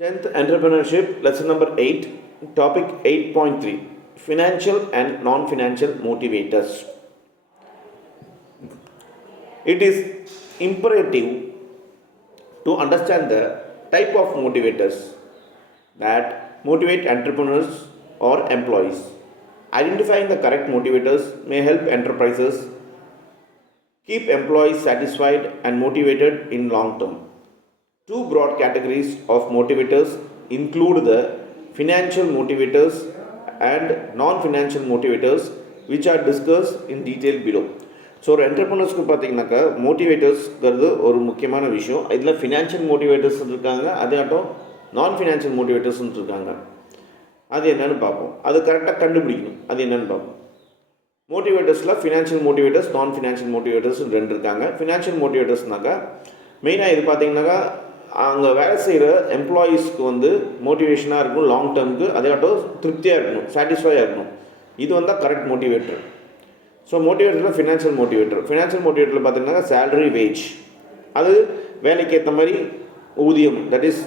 10th Entrepreneurship, lesson number 8, topic 8.3, Financial and Non-Financial Motivators. It is imperative to understand the type of motivators that motivate entrepreneurs or employees. Identifying the correct motivators may help enterprises keep employees satisfied and motivated in long term. Two broad categories of motivators include the financial motivators and non-financial motivators, which are discussed in detail below. So ஒரு என்டர்பிரனர்ஸ்க்கு பார்த்தீங்கன்னாக்கா மோட்டிவேட்டர்ஸ்ங்கிறது ஒரு முக்கியமான விஷயம். இதில் financial motivators இருக்காங்க, அதேட்டும் நான் financial motivators இருக்காங்க. அது என்னென்னு பார்ப்போம். அது கரெக்டாக கண்டுபிடிக்கணும், அது என்னென்னு பார்ப்போம். மோட்டிவேட்டர்ஸில் ஃபினான்ஷியல் மோட்டிவேட்டர்ஸ், நான் ஃபினான்ஷியல் மோட்டிவேட்டர்ஸ் ரெண்டு இருக்காங்க. ஃபினான்ஷியல் மோட்டிவேட்டர்ஸ்னாக்கா மெயினாக இது பார்த்தீங்கன்னாக்கா அங்கே வேலை செய்கிற எம்ப்ளாயீஸ்க்கு வந்து மோட்டிவேஷனாக இருக்கணும், லாங் டேர்முக்கு அதேட்டும் திருப்தியாக இருக்கணும், சாட்டிஸ்ஃபையாக இருக்கணும். இது வந்தால் கரெக்ட் மோட்டிவேட்டர். ஸோ மோட்டிவேட்டரில் ஃபினான்ஷியல் மோட்டிவேட்டரில் பார்த்தீங்கன்னா சேலரி, வேஜ், அது வேலைக்கு ஏற்ற மாதிரி ஊதியம், தட் இஸ்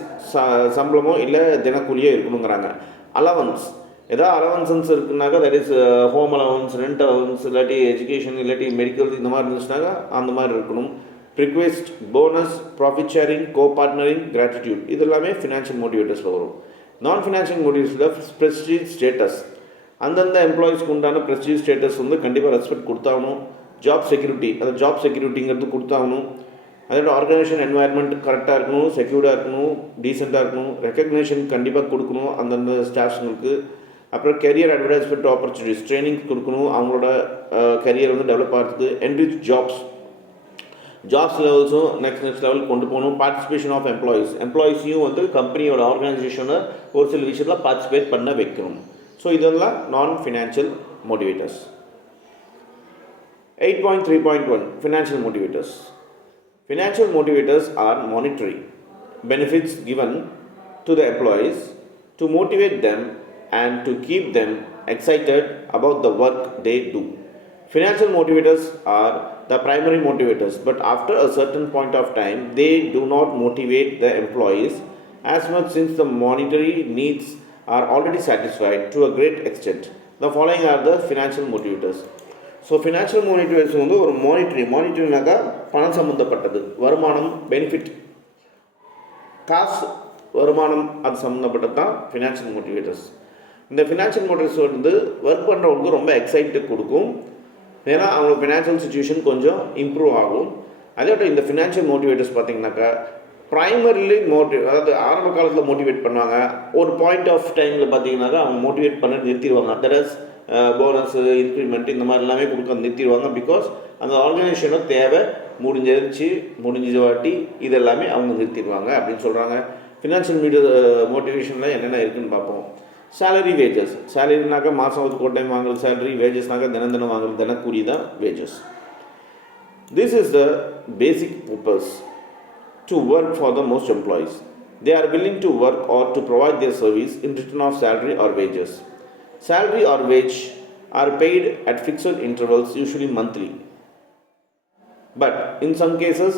சம்பளமோ இல்லை தினக்கூலியோ இருக்கணுங்கிறாங்க. அலவன்ஸ், ஏதாவது அலவன்சன்ஸ் இருக்குனாக்கா that is home allowance, rent allowance, இல்லாட்டி எஜுகேஷன், இல்லாட்டி மெடிக்கல், இந்த மாதிரி இருந்துச்சுனாக்கா அந்த மாதிரி இருக்கணும். Request, bonus, profit sharing, co partnering, gratitude, இது எல்லாமே ஃபினான்ஷியல் மோட்டிவேட்டர்ஸில் வரும். நான் ஃபினான்ஷியல் மோட்டிவேட்டர்ஸில் ப்ரெஸ்டீஜ் ஸ்டேட்டஸ், அந்தந்த எம்ப்ளாயீஸ்க்கு உண்டான ப்ரெஸ்டீஜ் ஸ்டேட்டஸ் வந்து கண்டிப்பாக ரெஸ்பெக்ட் கொடுத்தாகணும். ஜாப் செக்யூரிட்டி, அந்த ஜாப் செக்யூரிட்டிங்கிறது கொடுத்தாகணும். அதோட ஆர்கனைசேஷன் என்வாயர்மெண்ட் கரெக்டாக இருக்கணும், செக்யூர்டாக இருக்கணும், டீசெண்டாக இருக்கணும். ரெக்கக்னேஷன் கண்டிப்பாக கொடுக்கணும் அந்தந்த ஸ்டாஃப்ஸுங்களுக்கு. அப்புறம் கெரியர் அட்வர்டைஸ்மெண்ட் ஆப்பர்ச்சுனிட்டிஸ், ட்ரைனிங் கொடுக்கணும், அவங்களோட கெரியர் வந்து டெவலப் ஆகிறதுக்கு. என்ரிச் ஜாப்ஸ் லெவல்ஸும் நெக்ஸ்ட் லெவலுக்கு கொண்டு போகணும். பார்ட்டிசிபேஷன் ஆஃப் எம்ப்ளாயீஸையும் வந்து கம்பெனியோட ஆர்கனைசேஷனை ஒரு சில விஷயத்தில் பார்ட்டிசிபேட் பண்ண வைக்கணும். ஸோ இதெல்லாம் நான் financial motivators. 8.3.1 Financial Motivators. Financial motivators are monetary benefits given to the employees to motivate them and to keep them excited about the work they do. Financial motivators are the primary motivators, but after a certain point of time, they do not motivate the employees as much since the monetary needs are already satisfied to a great extent. The following are the financial motivators. So financial motivators வந்து ஒரு மானிட்டரினாக்கா பணம் சம்மந்தப்பட்டது, வருமானம், benefit, காசு, வருமானம், அது சம்மந்தப்பட்டது தான் ஃபினான்ஷியல் மோட்டிவேட்டர்ஸ். இந்த ஃபினான்ஷியல் மோட்டிவேட்டர்ஸ் வந்து ஒர்க் பண்ணுறவங்களுக்கு ரொம்ப எக்ஸைட்டு கொடுக்கும். ஏன்னா அவங்க ஃபினான்ஷியல் சுச்சுவேஷன் கொஞ்சம் இம்ப்ரூவ் ஆகும். அதே இந்த ஃபினான்ஷியல் மோட்டிவேட்டர்ஸ் பார்த்திங்கனாக்கா ப்ரைமரிலி அதாவது ஆரம்ப காலத்தில் மோட்டிவேட் பண்ணுவாங்க. ஒரு பாயிண்ட் ஆஃப் டைமில் பார்த்தீங்கன்னாக்கா அவங்க மோட்டிவேட் பண்ண நிறுத்திடுவாங்க. தட் இஸ் போனஸ், இன்க்ரிமெண்ட், இந்த மாதிரி எல்லாமே கொடுக்க நிறுத்திடுவாங்க. பிகாஸ் அந்த ஆர்கனைசேஷனோட தேவை முடிஞ்ச வாட்டி இதெல்லாமே அவங்க நிறுத்திடுவாங்க அப்படின்னு சொல்கிறாங்க. ஃபினான்ஷியல் மோட்டிவேஷனில் என்னென்ன இருக்குதுன்னு பார்ப்போம். Salary, wages. சேலரினாக்கா மாதம் ஒரு கோட் டைம் வாங்குறது சேலரி, வேஜஸ்னாக்கா தினம் வாங்குறது தினக்கூலி தான் wages. This is the basic purpose to work for the most employees. They are willing to work or to provide their service in return of salary or wages. Salary or wage are paid at fixed intervals, usually monthly, but in some cases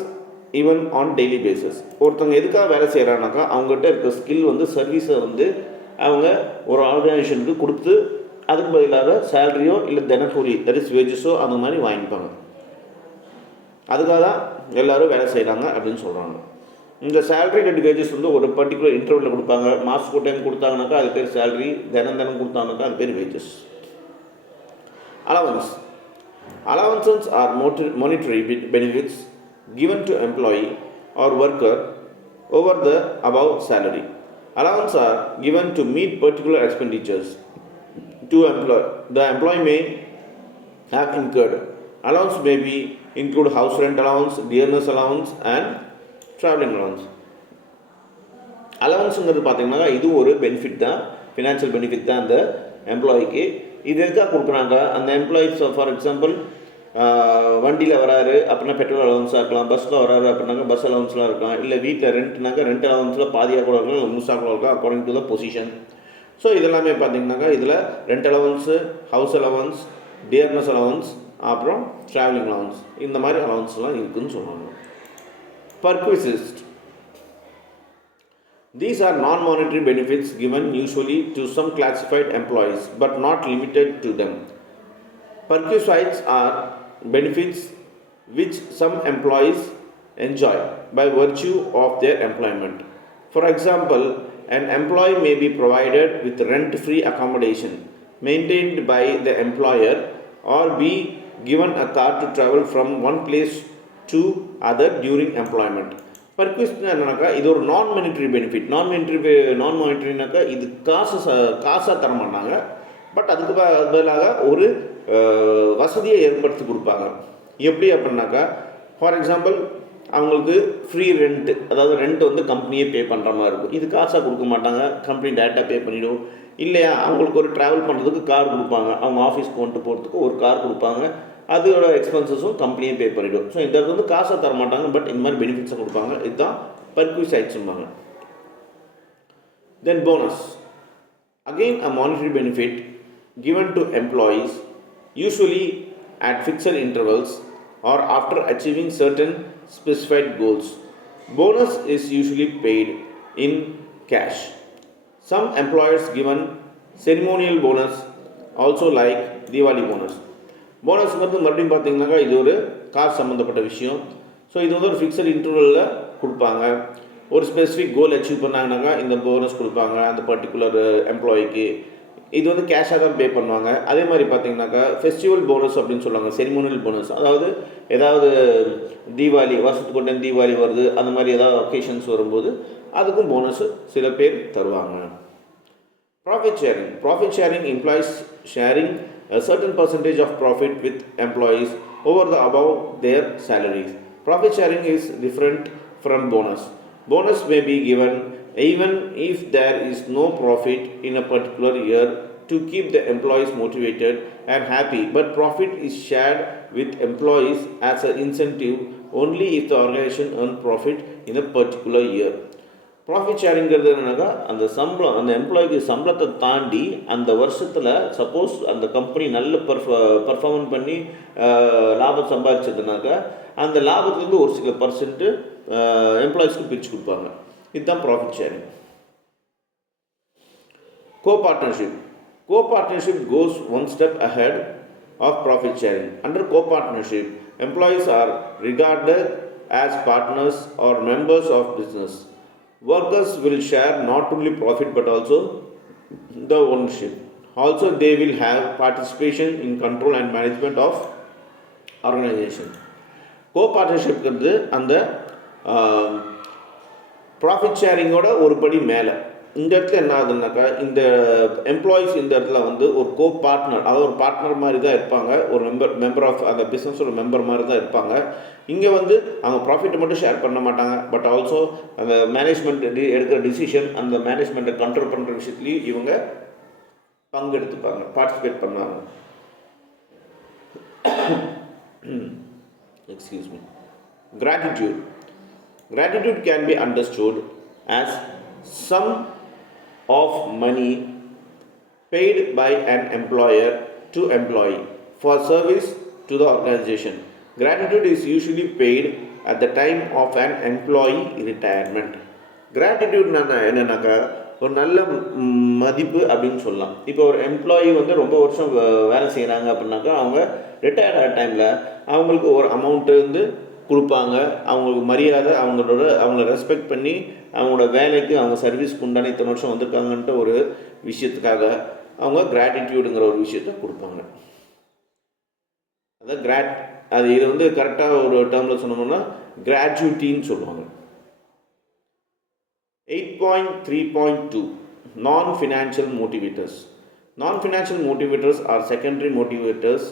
even on daily basis. ஒருத்தங்க எதுக்காக வேலை செய்கிறாங்கனாக்கா அவங்ககிட்ட இருக்க skill வந்து சர்வீஸை வந்து அவங்க ஒரு ஆர்கனைசேஷனுக்கு கொடுத்து அதுக்கு பதிலாக சேலரியோ இல்லை தினக்கூலி, தட் இஸ் வேஜஸோ அந்த மாதிரி வாங்கிப்பாங்க. அதுக்காக தான் எல்லோரும் வேலை செய்கிறாங்க அப்படின்னு சொல்கிறாங்க. இந்த சேலரி அண்ட் வேஜஸ் வந்து ஒரு பர்டிகுலர் இன்டர்வலில் கொடுப்பாங்க. மாதத்துக்கு ஒரு டைம் கொடுத்தாங்கனாக்கா அது பேர் சேலரி, தினம் கொடுத்தாங்கனாக்கா அது பேர் wages. Allowances are monetary benefits given to employee or worker over the above salary. Allowances are given to meet particular expenditures the employee may have incurred. Allowance may include house rent allowance, dearness allowance and traveling allowance. அலவன்ஸுங்கிறது பார்த்தீங்கன்னா இது ஒரு benefit தான், financial benefit தான் அந்த எம்ப்ளாயிக்கு. இது எதுக்காக கொடுக்குறாங்க? அந்த எம்ப்ளாயிஸ் ஃபார் எக்ஸாம்பிள் வண்டியில் வராரு அப்படின்னா பெட்ரோல் அலவன்ஸாக இருக்கலாம், பஸ்ஸில் வராரு அப்படின்னாக்கா பஸ் அலவன்ஸ்லாம் இருக்கலாம், இல்லை வீட்டில் ரெண்ட்னாக்கா ரெண்ட் அலவன்ஸில் பாதியாக கூட இருக்கலாம், இல்லை முழுசாக கூட இருக்கலாம், according to the position. So இதெல்லாமே பார்த்தீங்கன்னாக்கா இதில் rent allowance, house allowance, dearness allowance, அப்புறம் ட்ராவலிங் அலவன்ஸ், இந்த மாதிரி அலவன்ஸ்லாம் இருக்குதுன்னு சொல்லுவாங்க. Perquisite. These are non-monetary benefits given usually to some classified employees but not limited to them. Perquisites are benefits which some employees enjoy by virtue of their employment. For example, an employee may be provided with rent-free accommodation maintained by the employer or be given a car to travel from one place to other during employment. பர்க்விஸ்ட்னா என்னன்னாக்கா இது ஒரு நான் மானிட்டரினாக்கா இது காசாக தர மாட்டாங்க. But அதுக்கு பதிலாக ஒரு வசதியை ஏற்படுத்தி கொடுப்பாங்க. எப்படி அப்படின்னாக்கா, ஃபார் எக்ஸாம்பிள் அவங்களுக்கு ஃப்ரீ ரெண்ட்டு, அதாவது ரெண்ட் வந்து கம்பெனியே பே பண்ணுற மாதிரி இருக்கும். இது காசாக கொடுக்க மாட்டாங்க, கம்பெனி டேரெக்டாக பே பண்ணிவிடும். இல்லையா, அவங்களுக்கு ஒரு ட்ராவல் பண்ணுறதுக்கு கார் கொடுப்பாங்க, அவங்க ஆஃபீஸ்க்கு கொண்டு போகிறதுக்கு ஒரு கார் கொடுப்பாங்க, அதோட எக்ஸ்பென்சஸும் கம்பெனியே பே பண்ணிவிடும். ஸோ இந்த இடத்துல வந்து காசாக தர மாட்டாங்க, பட் இந்த மாதிரி பெனிஃபிட்ஸை கொடுப்பாங்க. இதுதான் பர்க்விசைட்ஸும்பாங்க. தென் bonus, again a monetary benefit given to employees usually at fixed intervals or after achieving certain specified goals. Bonus is usually paid in cash. Some employers given ceremonial bonus also like Diwali bonus. Bonus வந்து மறுபடியும் பார்த்தீங்கன்னாக்கா இது ஒரு காசு சம்மந்தப்பட்ட விஷயம். So இது வந்து ஒரு ஃபிக்ஸட் இன்டர்வலில் கொடுப்பாங்க. ஒரு ஸ்பெசிஃபிக் கோல் அச்சீவ் பண்ணாங்கனாக்கா இந்த போனஸ் கொடுப்பாங்க அந்த பர்டிகுலர் எம்ப்ளாயிக்கு. இது வந்து கேஷாக தான் பே பண்ணுவாங்க. அதே மாதிரி பார்த்தீங்கன்னாக்கா ஃபெஸ்டிவல் போனஸ் அப்படின்னு சொல்லுவாங்க, செரிமோனியல் போனஸ். அதாவது ஏதாவது தீபாவளி, வருஷத்துக்கு ஒரு டைம் தீபாவளி வருது, அந்த மாதிரி ஏதாவது ஒகேஷன்ஸ் வரும்போது அதுக்கும் போனஸ் சில பேர் தருவாங்க. Profit sharing implies sharing a certain percentage of profit with employees over the above their salaries. Profit sharing is different from bonus. Bonus may be given even if there is no profit in a particular year to keep the employees motivated and happy, but profit is shared with employees as an incentive only if the organization earns profit in a particular year. Profit ஷேரிங்கிறது என்னன்னாக்கா, அந்த சம்பளம், அந்த எம்ப்ளாய்க்கு சம்பளத்தை தாண்டி அந்த வருஷத்தில் suppose அந்த கம்பெனி நல்ல பர்ஃபார்மன்ஸ் பண்ணி லாபம் சம்பாதிச்சதுனாக்கா அந்த லாபத்துலேருந்து ஒரு சில பர்சன்ட்டு எம்ப்ளாயிஸ்க்கு பிரித்து கொடுப்பாங்க. இதுதான் profit sharing. Co-partnership goes one step ahead of profit sharing. Under co-partnership, employees are regarded as partners or members of business. Workers will share not only profit but also the ownership. Also, they will have participation in control and management of organization. Co-partnership வந்து அந்த profit ஷேரிங்கோட ஒரு படி மேலே. இந்த இடத்துல என்ன ஆகுதுன்னாக்கா, இந்த employees இந்த இடத்துல வந்து ஒரு பார்ட்னர், அதாவது ஒரு பார்ட்னர் மாதிரி தான் இருப்பாங்க, ஒரு மெம்பர் ஆஃப் அந்த பிஸ்னஸோட மெம்பர் மாதிரி தான் இருப்பாங்க. இங்கே வந்து அவங்க ப்ராஃபிட்டை மட்டும் ஷேர் பண்ண மாட்டாங்க, பட் ஆல்சோ அந்த மேனேஜ்மெண்ட் எடுக்கிற டிசிஷன், அந்த மேனேஜ்மெண்ட்டை கண்ட்ரோல் பண்ணுற விஷயத்துலையும் இவங்க பங்கெடுத்துப்பாங்க, பார்ட்டிசிபேட் பண்ணுவாங்க. Excuse me. Gratitude can be understood as sum of money paid by an employer to employee for service to the organization. Gratitude is usually paid at the time of an employee retirement. Gratitude என்னன்னாக்கா ஒரு நல்ல மதிப்பு அப்படின்னு சொல்லலாம். இப்போ ஒரு employee வந்து ரொம்ப வருஷம் வேலை செய்கிறாங்க அப்படின்னாக்கா அவங்க ரிட்டையர்ட் ஆகிற டைமில் அவங்களுக்கு ஒரு அமௌண்ட்டு வந்து கொடுப்பாங்க. அவங்களுக்கு மரியாதை, அவங்கள ரெஸ்பெக்ட் பண்ணி அவங்களோட வேலைக்கு, அவங்க சர்வீஸ்க்கு உண்டான இத்தனை வருஷம் வந்திருக்காங்கன்ட்டு ஒரு விஷயத்துக்காக அவங்க கிராட்டிடியூடுங்கிற ஒரு விஷயத்த கொடுப்பாங்க. அதான் அது இது வந்து கரெக்டாக ஒரு டேர்மில் சொன்னோம்னா கிராஜுவிட்டின்னு சொல்லுவாங்க. 8.3.2 Non-financial motivators. Non-financial motivators are secondary motivators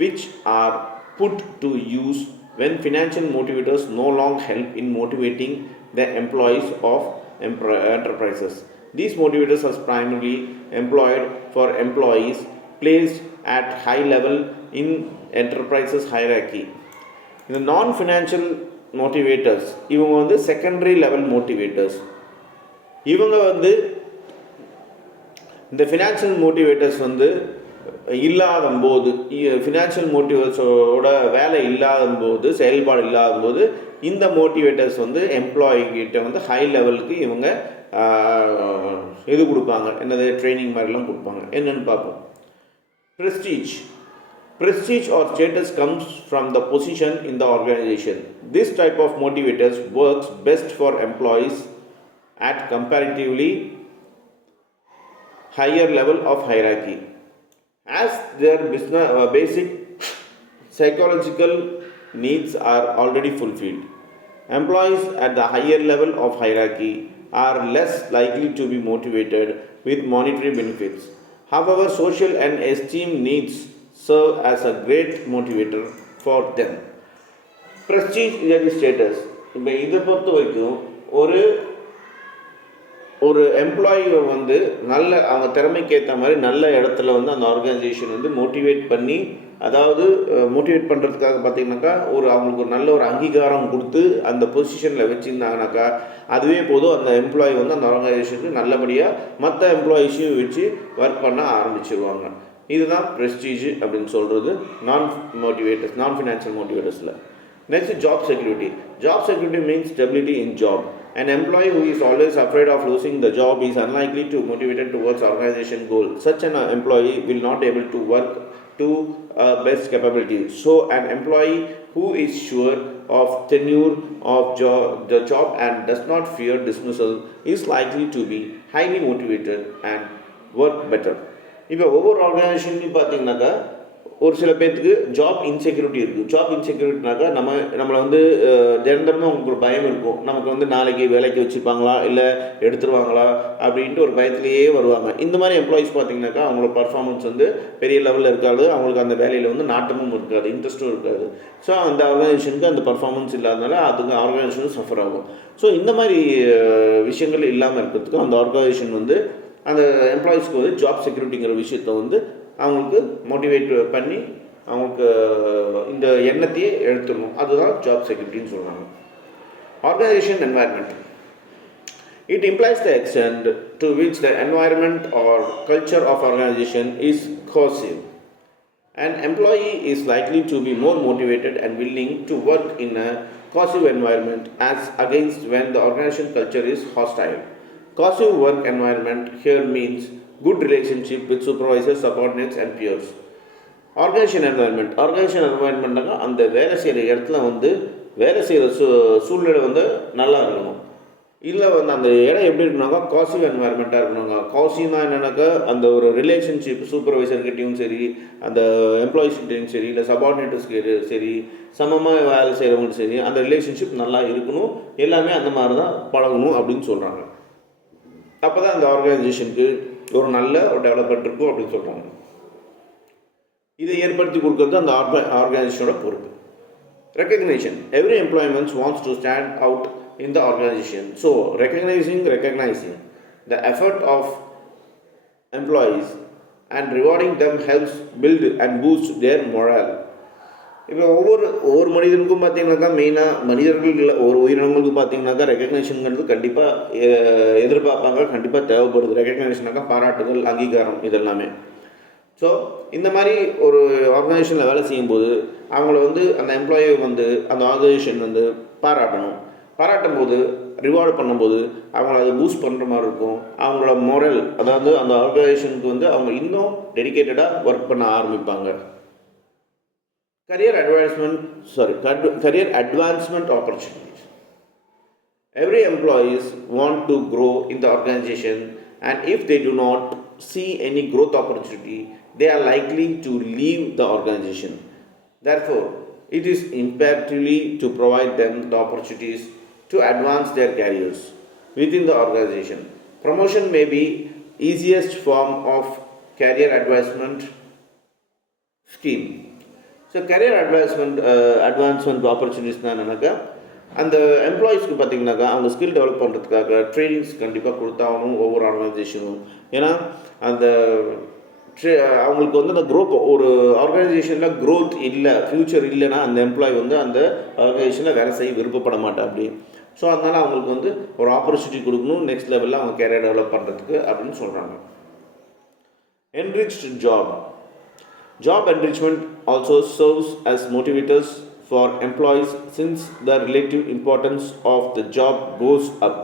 which are put to use when financial motivators no longer help in motivating the employees of enterprises. These motivators are primarily employed for employees placed at high level in enterprises hierarchy. The non-financial motivators, இவங்க வந்து secondary level motivators. இவங்க வந்து இந்த financial motivators வந்து இல்லாதம்போது, financial மோட்டிவேட்டர்ஸோட வேலை இல்லாதம்போது, செயல்பாடு இல்லாதம்போது இந்த motivators வந்து எம்ப்ளாயிகிட்ட வந்து ஹை லெவலுக்கு இவங்க இது கொடுப்பாங்க, என்னது ட்ரைனிங் மாதிரிலாம் கொடுப்பாங்க. என்னென்னு பார்ப்போம். Prestige. Prestige or status comes from the position in the organization. This type of motivators works best for employees at comparatively higher level of hierarchy, as their business basic psychological needs are already fulfilled. Employees at the higher level of hierarchy are less likely to be motivated with monetary benefits. However, social and esteem needs serve as a great motivator for them. Prestige is status. இப்போ இதை பொறுத்த வரைக்கும் ஒரு employee வந்து நல்ல அவங்க திறமைக்கு ஏற்ற மாதிரி நல்ல இடத்துல வந்து அந்த ஆர்கனைசேஷன் வந்து மோட்டிவேட் பண்ணி, அதாவது மோட்டிவேட் பண்ணுறதுக்காக பார்த்தீங்கன்னாக்கா அவங்களுக்கு ஒரு நல்ல ஒரு அங்கீகாரம் கொடுத்து அந்த பொசிஷனில் வச்சுருந்தாங்கனாக்கா அதுவே போதும். அந்த எம்ப்ளாயி வந்து அந்த ஆர்கனைசேஷனுக்கு நல்லபடியாக மற்ற எம்ப்ளாயிஸையும் வச்சு ஒர்க் பண்ண ஆரம்பிச்சிருவாங்க. இதுதான் ப்ரெஸ்டீஜ் அப்படின்னு சொல்கிறது நான் financial மோட்டிவேட்டர்ஸில். Next is job security. Job security means stability in job. An employee who is always afraid of losing the job is unlikely to motivated towards organization goal. Such an employee will not able to work to best capability. So an employee who is sure of tenure of the job and does not fear dismissal is likely to be highly motivated and work better. இப்போ ஒவ்வொரு ஆர்கனைசேஷன்லையும் பார்த்தீங்கன்னாக்கா ஒரு சில பேர்த்துக்கு job insecurity இருக்குது. Job இன்செக்யூரிட்டினாக்கா நம்மளை வந்து தினந்தரமாக உங்களுக்கு ஒரு பயம் இருக்கும். நமக்கு வந்து நாளைக்கு வேலைக்கு வச்சுப்பாங்களா இல்லை எடுத்துருவாங்களா அப்படின்ட்டு ஒரு பயத்திலேயே வருவாங்க. இந்த மாதிரி எம்ப்ளாயிஸ் பார்த்தீங்கன்னாக்கா அவங்களோட பர்ஃபார்மன்ஸ் வந்து பெரிய லெவலில் இருக்காது, அவங்களுக்கு அந்த வேலையில் வந்து நாட்டமும் இருக்காது, இன்ட்ரெஸ்ட்டும் இருக்காது. ஸோ அந்த ஆர்கனைசேஷனுக்கு அந்த பர்ஃபார்மன்ஸ் இல்லாதனால அதுக்கு ஆர்கனைசேஷனும் சஃபர் ஆகும். ஸோ இந்த மாதிரி விஷயங்கள் இல்லாமல் இருக்கிறதுக்கு அந்த ஆர்கனைசேஷன் வந்து அந்த எம்ப்ளாயிஸ்க்கு வந்து ஜாப் செக்யூரிட்டிங்கிற விஷயத்தை வந்து அவங்களுக்கு மோட்டிவேட் பண்ணி அவங்களுக்கு இந்த எண்ணத்தையே எடுத்துடணும். அதுதான் ஜாப் செக்யூரிட்டின்னு சொல்கிறாங்க. Organisation environment. It implies the extent to which the environment or culture of organization is cohesive. An employee is likely to be more motivated and willing to work in a cohesive environment as against when the organization culture is hostile. Cohesive work environment here means good relationship with supervisors, subordinates and peers. Organisation என்வாயன்மெண்ட்னாக்கா அந்த வேலை செய்கிற இடத்துல வந்து வேலை செய்கிற சூழ்நிலை வந்து நல்லா இருக்கணும். இல்லை வந்து அந்த இடம் எப்படி இருக்கணும்னாக்கா காசிவ் என்வாயர்மெண்ட்டாக இருக்கணுங்க. காசிவ்னா என்னென்னாக்கா அந்த ஒரு ரிலேஷன்ஷிப் சூப்பர்வைசர்கிட்டையும் சரி, அந்த எம்ப்ளாயிஸ்கிட்டையும் சரி, இல்லை சபார்டினேட்டர்ஸ்க்கு சரி, சமமாக வேலை செய்கிறவங்களும் சரி, அந்த ரிலேஷன்ஷிப் நல்லா இருக்கணும். எல்லாமே அந்த மாதிரி தான் பழகணும் அப்படின்னு சொல்கிறாங்க. அப்போ தான் அந்த ஆர்கனைசேஷனுக்கு ஒரு நல்ல ஒரு டெவலப்மெண்ட் இருக்கும் அப்படின்னு சொல்கிறாங்க. இதை ஏற்படுத்தி கொடுக்கறது அந்த ஆர்கனைசேஷனோட பொறுப்பு. Recognisation. Every employment wants to stand out in the organization. So recognizing the effort of employees and rewarding them helps build and boost their morale. இப்போ ஒவ்வொரு மனிதனுக்கும் பார்த்தீங்கன்னாக்கா மெயினாக மனிதர்கள் ஒரு உயிரினங்களுக்கு பார்த்தீங்கன்னாக்கா ரெக்கக்னேஷனுங்கிறது கண்டிப்பாக எதிர்பார்ப்பாங்க, கண்டிப்பாக தேவைப்படுது. ரெக்கக்னேஷனாக்கா பாராட்டுகள், அங்கீகாரம், இதெல்லாமே. ஸோ இந்த மாதிரி ஒரு ஆர்கனைசேஷனில் வேலை செய்யும்போது அவங்கள வந்து அந்த எம்ப்ளாயை வந்து அந்த ஆர்கனைசேஷன் வந்து பாராட்டும் போது, ரிவார்டு பண்ணும்போது அவங்கள அதை பூஸ்ட் பண்ணுற மாதிரி இருக்கும். அவங்களோட மோரல், அதாவது அந்த ஆர்கனைசேஷனுக்கு வந்து அவங்க இன்னும் டெடிக்கேட்டடாக ஒர்க் பண்ண ஆரம்பிப்பாங்க. Career advancement opportunities. Every employees want to grow in the organisation and if they do not see any growth opportunity, they are likely to leave the organization. Therefore, it is imperatively to provide them the opportunities to advance their careers within the organization. Promotion may be easiest form of career advancement scheme. So career advancement opportunities என்னன்னாக்கா அந்த எம்ப்ளாயீஸ்க்கு பார்த்தீங்கன்னாக்கா அவங்க skill develop பண்ணுறதுக்காக trainings கண்டிப்பாக கொடுத்தாகணும் ஒவ்வொரு ஆர்கனைசேஷனும். ஏன்னா அந்த அவங்களுக்கு வந்து அந்த ஒரு ஆர்கனைசேஷனில் க்ரோத் இல்லை, ஃப்யூச்சர் இல்லைன்னா அந்த எம்ப்ளாயி வந்து அந்த ஆர்கனைசேஷனில் வேலை செய்ய விருப்பப்பட மாட்டேன் அப்படி. ஸோ அதனால் அவங்களுக்கு வந்து ஒரு ஆப்பர்ச்சுனிட்டி கொடுக்கணும் நெக்ஸ்ட் லெவலில் அவங்க கேரியர் டெவலப் பண்ணுறதுக்கு அப்படின்னு சொல்கிறாங்க. Enriched job enrichment also serves as motivators for employees since the relative importance of the job goes up.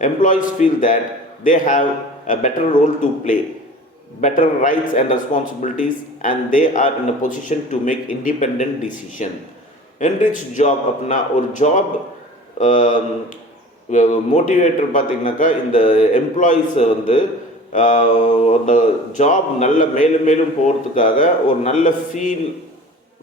employees feel that they have a better role to play, better rights and responsibilities, and they are in a position to make independent decision. Enriched job அப்படின்னா ஒரு job motivator பார்த்தீங்கன்னாக்கா இந்த எம்ப்ளாயீஸை வந்து அந்த job நல்ல மேலும் மேலும் போகிறதுக்காக ஒரு நல்ல ஃபீல்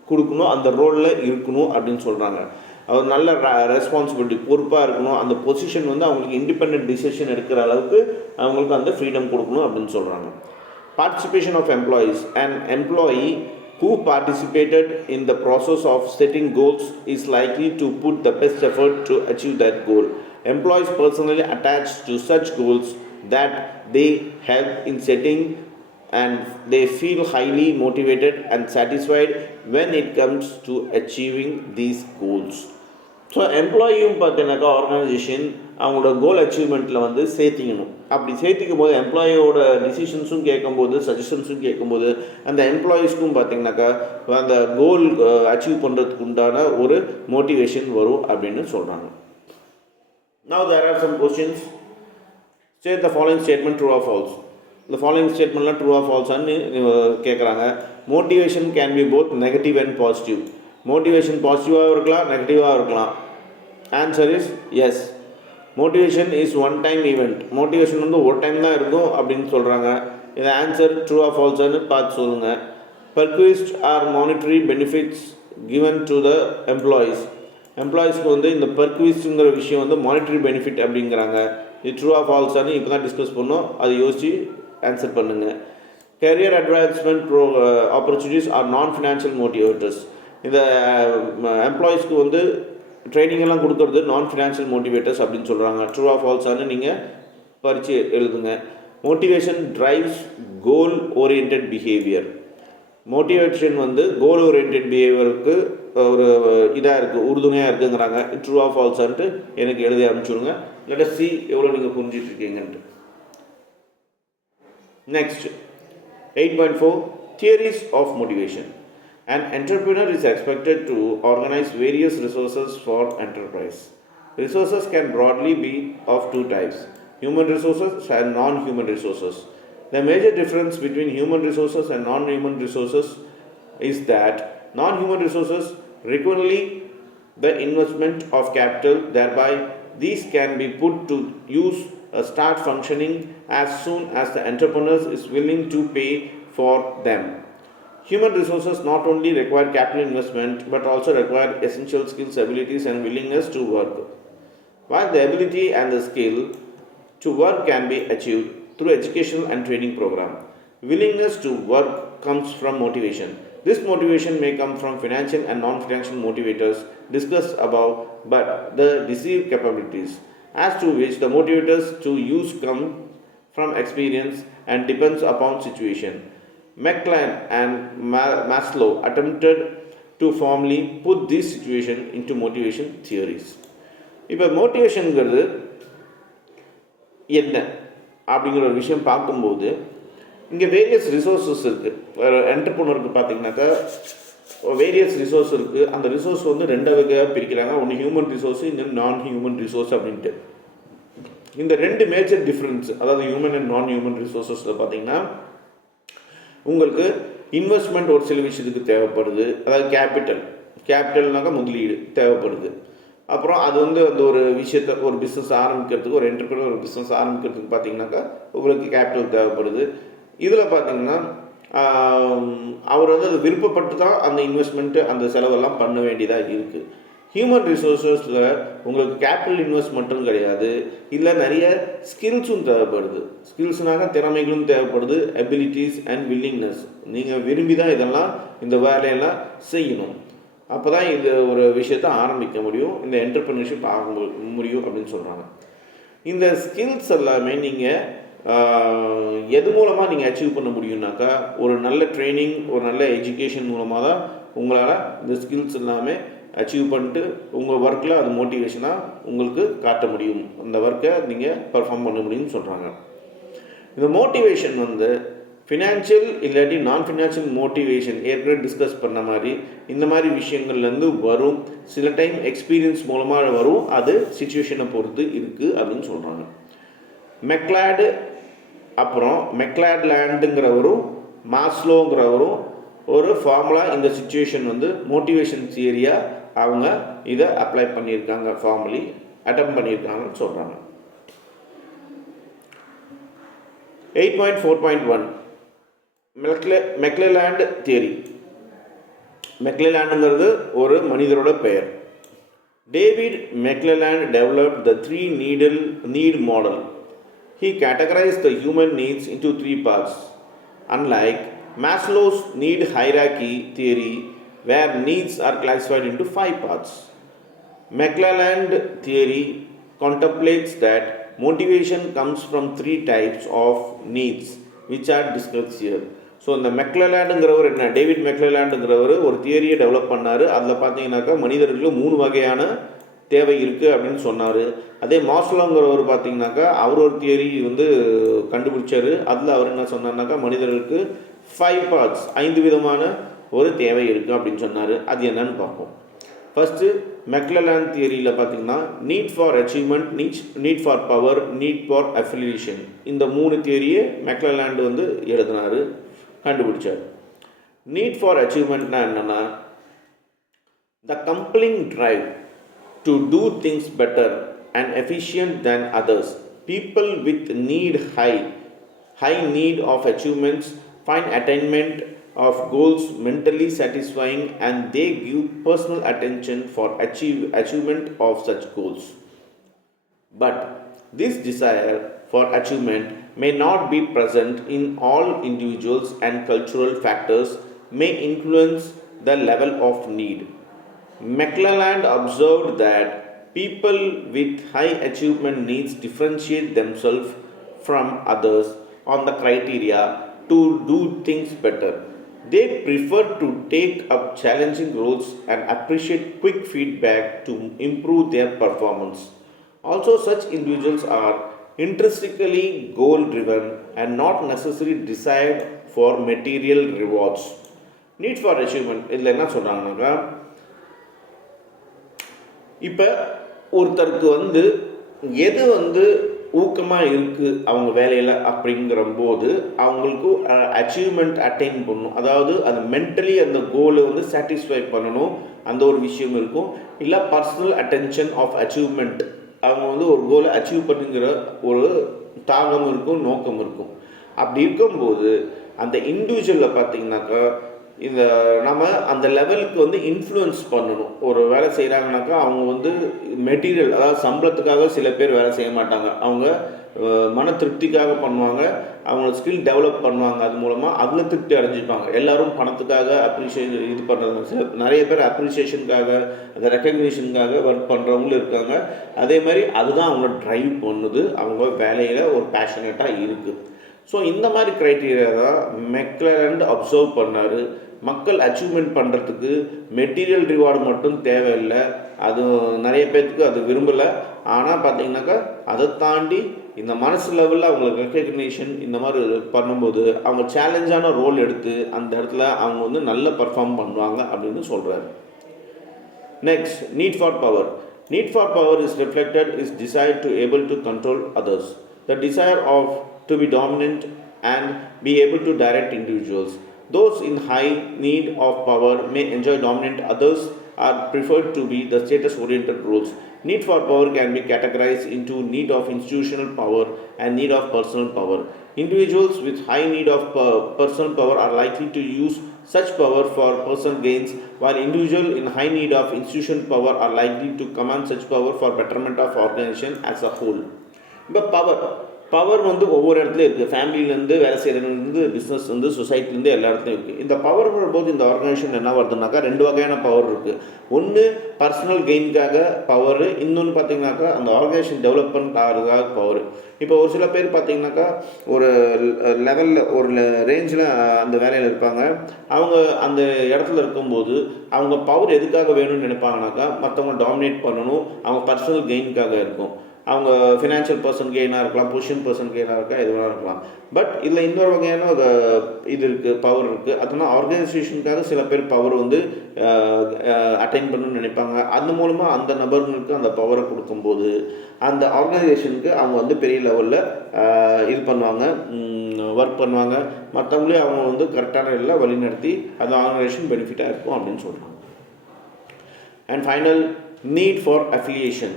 கொடுக்கணும், அந்த ரோலில் இருக்கணும் அப்படின்னு சொல்கிறாங்க. அவர் நல்ல ரெஸ்பான்சிபிலிட்டி பொறுப்பாக இருக்கணும், அந்த பொசிஷன் வந்து அவங்களுக்கு இண்டிபெண்ட் டிசிஷன் எடுக்கிற அளவுக்கு அவங்களுக்கு அந்த ஃப்ரீடம் கொடுக்கணும் அப்படின்னு சொல்கிறாங்க. Participation of employees. And employee who participated in the process of setting goals is likely to put the best effort to achieve that goal. Employees personally attached to such goals that they help in setting, and they feel highly motivated and satisfied when it comes to achieving these goals. So எம்ப்ளாயியும் பார்த்தீங்கன்னாக்கா organisation அவங்களோட கோல் அச்சீவ்மெண்ட்டில் வந்து சேர்த்திக்கணும். அப்படி சேர்த்திக்கும் போது எம்ப்ளாயியோட டிசிஷன்ஸும் கேட்கும்போது சஜஷன்ஸும் கேட்கும்போது அந்த எம்ப்ளாயீஸ்க்கும் பார்த்தீங்கன்னாக்கா அந்த கோல் அச்சீவ் பண்ணுறதுக்கு உண்டான ஒரு மோட்டிவேஷன் வரும் அப்படின்னு சொல்கிறாங்க. Now there are some questions. State the following statement true or false. இந்த following statementலாம் true or false ன்னு கேட்குறாங்க. Motivation can be both negative and positive. Motivation பாசிட்டிவாக இருக்கலாம், நெகட்டிவாக இருக்கலாம். Answer is yes. Motivation is one time event. Motivation வந்து ஒரு time தான் இருக்கும் அப்படின்னு சொல்கிறாங்க. இந்த ஆன்சர் ட்ரூ ஆர் ஃபால்ஸான்னு பார்த்து சொல்லுங்கள். Perquisites are monetary benefits given to the employees. எம்ப்ளாயீஸ்க்கு வந்து இந்த பர்க்விஸ்ட்டுங்கிற விஷயம் வந்து மானிட்டரி பெனிஃபிட் அப்படிங்கிறாங்க. இது ட்ரூ ஆர் ஃபால்ஸான்னு இப்போ தான் டிஸ்கஸ் பண்ணோம், அதை யோசித்து ஆன்சர் பண்ணுங்கள். கரியர் அட்வான்ஸ்மெண்ட் ஆப்பர்ச்சுனிட்டிஸ் ஆர் நான் ஃபினான்ஷியல் மோட்டிவேட்டர்ஸ். இந்த எம்ப்ளாயீஸ்க்கு வந்து ட்ரைனிங் எல்லாம் கொடுக்கறது நான் ஃபினான்ஷியல் மோட்டிவேட்டர்ஸ் அப்படின்னு சொல்கிறாங்க. ட்ரூ ஆர் ஃபால்ஸான்னு நீங்கள் பரிச்சு எழுதுங்க. மோட்டிவேஷன் டிரைவ்ஸ் கோல் ஓரியன்ட் பிஹேவியர். மோட்டிவேஷன் வந்து கோல் ஓரியன்ட் பிஹேவியருக்கு ஒரு இதாக இருக்குது, உறுதுணையாக இருக்குங்கிறாங்க. ட்ரூ ஆர் ஃபால்ஸான்ட்டு எனக்கு எழுதி அனுப்பிச்சுடுங்க. லெட் அஸ் see எவ்வளோ நீங்கள் புரிஞ்சிட்ருக்கீங்கன்ட்டு. Next 8.4 theories of motivation. An entrepreneur is expected to organize various resources for enterprise. Resources can broadly be of two types: human resources and non-human resources. The major difference between human resources and non-human resources is that non-human resources require the investment of capital, thereby these can be put to use start functioning as soon as the entrepreneur is willing to pay for them. Human resources not only require capital investment but also require essential skills, abilities, and willingness to work. While the ability and the skill to work can be achieved through educational and training program, willingness to work comes from motivation. This motivation may come from financial and non-financial motivators discussed above, but the desired capabilities as to which the motivators to use come from experience and depends upon situation. McClellan and Maslow attempted to formally put this situation into motivation theories. இப்போ மோட்டிவேஷனுங்கிறது என்ன அப்படிங்கிற ஒரு விஷயம் பார்க்கும்போது இங்கே various resources இருக்குது. என்டர்ப்ரனருக்கு பார்த்தீங்கன்னாக்கா various resource இருக்குது. அந்த ரிசோர்ஸ் வந்து ரெண்டு வகையாக பிரிக்கிறாங்க. ஒன்று ஹியூமன் ரிசோர்ஸ், இன்னொன்று நான் ஹியூமன் ரிசோர்ஸ் அப்படின்ட்டு. இந்த ரெண்டு மேஜர் டிஃப்ரென்ஸ், அதாவது ஹியூமன் அண்ட் நான் ஹியூமன் ரிசோர்ஸஸில் பார்த்தீங்கன்னா உங்களுக்கு இன்வெஸ்ட்மெண்ட் ஒரு சில விஷயத்துக்கு தேவைப்படுது. அதாவது கேபிட்டல்னாக்கா முதலீடு தேவைப்படுது. அப்புறம் அது வந்து அந்த ஒரு விஷயத்தை ஒரு பிஸ்னஸ் ஆரம்பிக்கிறதுக்கு, ஒரு என்டர்பிரினர் ஒரு பிஸ்னஸ் ஆரம்பிக்கிறதுக்கு பார்த்தீங்கன்னாக்கா உங்களுக்கு கேபிட்டல் தேவைப்படுது. இதில் பார்த்தீங்கன்னா அவர் வந்து அது விருப்பப்பட்டு தான் அந்த இன்வெஸ்ட்மெண்ட்டு அந்த செலவெல்லாம் பண்ண வேண்டியதாக இருக்குது. ஹியூமன் ரிசோர்ஸஸில் உங்களுக்கு கேபிட்டல் இன்வெஸ்ட் மட்டும் கிடையாது, இல்லை நிறைய ஸ்கில்ஸும் தேவைப்படுது. ஸ்கில்ஸ்னாக திறமைகளும் தேவைப்படுது, எபிலிட்டிஸ் அண்ட் வில்லிங்னஸ். நீங்கள் விரும்பி தான் இதெல்லாம் இந்த வேலையெல்லாம் செய்யணும். அப்போ தான் இது ஒரு விஷயத்தை ஆரம்பிக்க முடியும், இந்த என்டர்ப்ரனர்ஷிப் ஆக முடியும் அப்படின்னு சொல்கிறாங்க. இந்த ஸ்கில்ஸ் எல்லாமே நீங்கள் எது மூலமாக நீங்கள் அச்சீவ் பண்ண முடியும்னாக்கா ஒரு நல்ல ட்ரைனிங், ஒரு நல்ல எஜுகேஷன் மூலமாக தான் உங்களால் இந்த ஸ்கில்ஸ் எல்லாமே அச்சீவ் பண்ணிட்டு உங்கள் ஒர்க்கில் அது மோட்டிவேஷனாக உங்களுக்கு காட்ட முடியும், அந்த ஒர்க்கை நீங்கள் பர்ஃபார்ம் பண்ண முடியும்னு சொல்கிறாங்க. இந்த மோட்டிவேஷன் வந்து ஃபினான்ஷியல் இல்லாட்டி நான் ஃபினான்ஷியல் மோட்டிவேஷன் ஏற்கனவே டிஸ்கஸ் பண்ண மாதிரி இந்த மாதிரி விஷயங்கள்லேருந்து வரும். சில டைம் எக்ஸ்பீரியன்ஸ் மூலமாக வரும், அது சிச்சுவேஷனை பொறுத்து இருக்குது அப்படின்னு சொல்கிறாங்க. மெக்லாடு அப்புறம் மெக்லாட்லேண்டுங்கிறவரும் மாஸ்லோங்கிறவரும் ஒரு ஃபார்முலா இந்த சுச்சுவேஷன் வந்து மோட்டிவேஷன் தியரியாக அவங்க இதை அப்ளை பண்ணியிருக்காங்க, ஃபார்மலி அட்டம் பண்ணியிருக்காங்கன்னு சொல்கிறாங்க. 8.4.1 மெக்லெலாண்ட் தியரி. மெக்லெலாண்டுங்கிறது ஒரு மனிதரோட பெயர். David McClelland developed the three need model. He categorized the human needs into three parts. Unlike Maslow's need hierarchy theory, where needs are classified into 5 parts, Mclelland theory contemplates that motivation comes from 3 types of needs, which are discussed here. So இந்த மெக்லெலாண்டுங்கிறவர் என்ன, David மெக்லெலாண்டுங்கிறவர் ஒரு தியரியை develop பண்ணார். அதில் பார்த்தீங்கன்னாக்கா மனிதர்களுக்கு 3 வகையான தேவை இருக்குது அப்படின்னு சொன்னார். அதே மாஸ்லோங்கிறவர் பார்த்தீங்கன்னாக்கா அவர் ஒரு தியரி வந்து கண்டுபிடிச்சார். அதில் அவர் என்ன சொன்னார்னாக்கா மனிதர்களுக்கு 5 பார்ட்ஸ், 5 விதமான ஒரு தேவை இருக்குது அப்படின்னு சொன்னார். அது என்னன்னு பார்ப்போம். ஃபஸ்ட்டு மெக்லெலாண்ட் தியரியில் பார்த்தீங்கன்னா need for achievement, NEET for power, need for affiliation, இந்த 3 தியரியை மெக்லெலாண்ட் வந்து எழுதினார், கண்டுபிடிச்சார். நீட் ஃபார் அச்சீவ்மெண்ட்னா என்னென்னா the compelling drive to do things better and efficient than others. People with high need of achievements find attainment of goals mentally satisfying, and they give personal attention for achievement of such goals. But this desire for achievement may not be present in all individuals, and cultural factors may influence the level of need. Mclelland observed that people with high achievement needs differentiate themselves from others on the criteria to do things better. They prefer to take up challenging roles and appreciate quick feedback to improve their performance. Also, such individuals are intrinsically goal driven and not necessarily desired for material rewards. Need for achievement இதில் என்ன சொல்கிறாங்கன்னாக்கா, இப்போ ஒருத்தருக்கு வந்து எது வந்து ஊக்கமாக இருக்குது அவங்க வேலையில் அப்படிங்கிறம்போது அவங்களுக்கு அச்சீவ்மெண்ட் அட்டைன் பண்ணணும், அதாவது அது மென்டலி அந்த கோலை வந்து சாட்டிஸ்ஃபை பண்ணணும், அந்த ஒரு விஷயம் இருக்கும். இல்லை பர்சனல் அட்டென்ஷன் ஆஃப் அச்சீவ்மெண்ட், அவங்க வந்து ஒரு கோலை அச்சீவ் பண்ணுங்கிற ஒரு தாகம் இருக்கும், நோக்கம் இருக்கும். அப்படி இருக்கும்போது அந்த இண்டிவிஜுவலில் பார்த்திங்கனாக்கா இந்த நம்ம அந்த லெவலுக்கு வந்து இன்ஃப்ளூயன்ஸ் பண்ணணும். ஒரு வேலை செய்கிறாங்கனாக்கா அவங்க வந்து மெட்டீரியல், அதாவது சம்பளத்துக்காக சில பேர் வேலை செய்ய மாட்டாங்க, அவங்க மன திருப்திக்காக பண்ணுவாங்க, அவங்க ஸ்கில் டெவலப் பண்ணுவாங்க, அது மூலமாக அதில் திருப்தி அடைஞ்சிப்பாங்க. எல்லோரும் பணத்துக்காக அப்ரிஷியேஷன் இது பண்ணுறது, நிறைய பேர் அப்ரிஷியேஷனுக்காக அந்த ரெக்கக்னிஷனுக்காக ஒர்க் பண்ணுறவங்களும் இருக்காங்க. அதே மாதிரி அதுதான் அவங்கள ட்ரைவ் பண்ணுது, அவங்க வேலையில் ஒரு பேஷனேட்டாக இருக்குது. ஸோ இந்த மாதிரி க்ரைட்டீரியா தான் மெக்லெலாண்ட் அப்சர்வ் பண்ணார். மக்கள் அச்சீவ்மெண்ட் பண்ணுறதுக்கு மெட்டீரியல் ரிவார்டு மட்டும் தேவையில்லை, அது நிறைய பேர்த்துக்கு அது விரும்பலை. ஆனால் பார்த்திங்கனாக்கா அதை தாண்டி இந்த மனசு லெவலில் அவங்களுக்கு ரெக்கக்னிஷன் இந்த மாதிரி பண்ணும்போது அவங்க சேலஞ்சான ரோல் எடுத்து அந்த இடத்துல அவங்க வந்து நல்ல பர்ஃபார்ம் பண்ணுவாங்க அப்படின்னு சொல்கிறாரு. Next, need for power. Need for power is reflected is desire to able to control others. The desire to be dominant and be able to direct individuals. Those in high need of power may enjoy dominant, others are preferred to be the status oriented roles. Need for power can be categorized into need of institutional power and need of personal power. Individuals with high need of personal power are likely to use such power for personal gains, while individuals in high need of institutional power are likely to command such power for betterment of organization as a whole. இப்போ power வந்து ஒவ்வொரு இடத்துலையும் இருக்குது. ஃபேமிலியிலேருந்து, வேலை செய்கிறதுலேருந்து, business வந்து சொசைட்டிலேருந்து எல்லா இடத்துலையும் இருக்குது. இந்த பவர் வரும்போது இந்த ஆர்கனைசேஷன் என்ன வருதுனாக்கா 2 வகையான பவர் இருக்குது. ஒன்று பர்சனல் கெயினுக்காக பவர், இன்னொன்று பார்த்திங்கனாக்கா அந்த ஆர்கனைசேஷன் டெவலப்மெண்ட் ஆகிறதுக்காக பவர். இப்போ ஒரு சில பேர் பார்த்திங்கனாக்கா ஒரு லெவலில் ஒரு ரேஞ்சில் அந்த வேலையில் இருப்பாங்க. அவங்க அந்த இடத்துல இருக்கும்போது அவங்க பவர் எதுக்காக வேணும்னு நினைப்பாங்கனாக்கா மற்றவங்க டாமினேட் பண்ணணும், அவங்க பர்சனல் கெயினுக்காக இருக்கும். அவங்க ஃபினான்ஷியல் பர்சன் கெயினாக இருக்கலாம், பொசிஷன் பர்சன் கெயினாக இருக்கலாம், எதுவாக இருக்கலாம். பட் இதில் இன்னொரு வகையான ஒரு இது இருக்குது, பவர் இருக்குது. அதனால் ஆர்கனைசேஷனுக்காக சில பேர் பவர் வந்து அட்டைன் பண்ணணும்னு நினைப்பாங்க. அது மூலமாக அந்த நபர்களுக்கு அந்த பவரை கொடுக்கும்போது அந்த ஆர்கனைசேஷனுக்கு அவங்க வந்து பெரிய லெவலில் இது பண்ணுவாங்க, ஒர்க் பண்ணுவாங்க. மற்றவங்களே அவங்க வந்து கரெக்டான இதில் வழிநடத்தி அந்த ஆர்கனைசேஷன் பெனிஃபிட்டாக இருக்கும் அப்படின்னு சொல்கிறாங்க. And final, need for affiliation.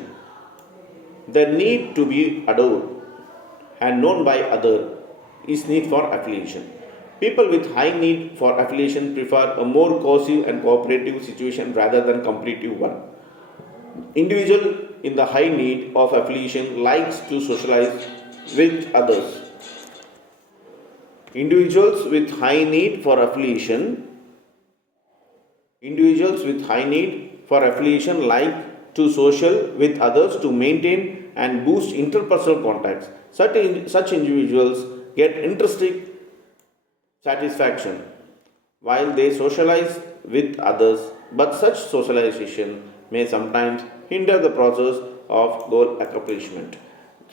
The need to be adored and known by other is need for affiliation. People with high need for affiliation prefer a more cohesive and cooperative situation rather than competitive one. Individual in the high need of affiliation likes to socialize with others. Individuals with high need for affiliation like to social with others to maintain and boost interpersonal contacts. Such individuals get intrinsic satisfaction while they socialize with others, but such socialization may sometimes hinder the process of goal accomplishment.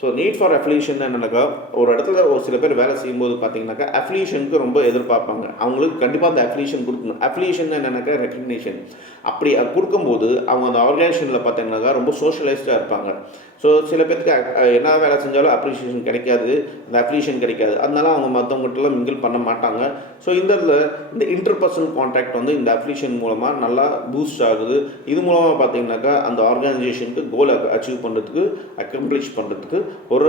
So need for affiliation என்னன்னாக்கா, ஒரு இடத்துல ஒரு சில பேர் வேலை செய்யும்போது பார்த்தீங்கன்னாக்கா அஃபிலியேஷனுக்கு ரொம்ப எதிர்பார்ப்பாங்க. அவங்களுக்கு கண்டிப்பாக அந்த அஃபிலியேஷன் கொடுக்கணும். அஃபிலியேஷன் என்னன்னாக்கா ரெக்கக்னிஷன். அப்படி கொடுக்கும்போது அவங்க அந்த ஆர்கனைசேஷனில் பார்த்தீங்கன்னாக்கா ரொம்ப சோஷியலைஸ்டாக இருப்பாங்க. ஸோ சில பேருக்கு என்ன வேலை செஞ்சாலும் அப்ரிஷியேஷன் கிடைக்காது, இந்த அஃபிலியேஷன் கிடைக்காது. அதனால அவங்க மற்றவங்ககிட்டலாம் மிங்கிள் பண்ண மாட்டாங்க. ஸோ இந்த இன்டர்பர்சனல் கான்டாக்ட் வந்து இந்த அஃபிலியேஷன் மூலமாக நல்லா பூஸ்ட் ஆகுது. இது மூலமாக பார்த்தீங்கன்னாக்கா அந்த ஆர்கனைசேஷனுக்கு கோல் அச்சீவ் பண்ணுறதுக்கு, அக்கம்ப்ளிஷ் பண்ணுறதுக்கு ஒரு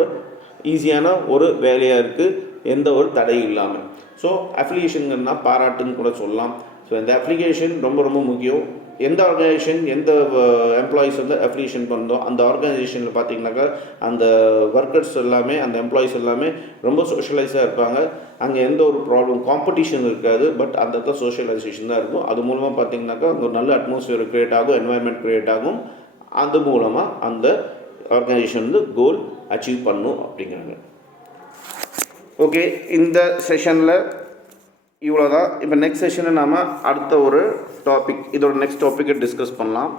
ஈஸியான ஒரு வேலையாக இருக்குது, எந்த ஒரு தடையும் இல்லாமல். ஸோ அஃபிலியேஷன்னா பாராட்டுன்னு கூட சொல்லலாம். ஸோ இந்த அஃபிலியேஷன் ரொம்ப ரொம்ப முக்கியம். எந்த ஆர்கனைசேஷன், எந்த எம்ப்ளாயீஸ் வந்து அஃபிலியேஷன் பண்ணதோ அந்த ஆர்கனைசேஷனில் பார்த்தீங்கன்னாக்கா அந்த ஒர்க்கர்ஸ் எல்லாமே, அந்த எம்ப்ளாயீஸ் எல்லாமே ரொம்ப சோஷியலைஸாக இருப்பாங்க. அங்கே எந்த ஒரு ப்ராப்ளம், காம்படிஷன் இருக்காது. பட் அந்த இடத்துல சோஷியலைசேஷன் தான் இருக்கும். அது மூலமாக பார்த்தீங்கன்னாக்கா அங்கே ஒரு நல்ல அட்மாஸ்பியர் க்ரியேட் ஆகும், என்வாயர்மெண்ட் க்ரியேட் ஆகும். அது மூலமாக அந்த ஆர்கனைசேஷன் வந்து கோல் அச்சீவ் பண்ணும் அப்படிங்கிறாங்க. ஓகே, இந்த செஷனில் இவ்வளோ தான். இப்போ நெக்ஸ்ட் செஷனில் நாம் அடுத்த ஒரு டாபிக், இதோட நெக்ஸ்ட் டாப்பிக்கை டிஸ்கஸ் பண்ணலாம்.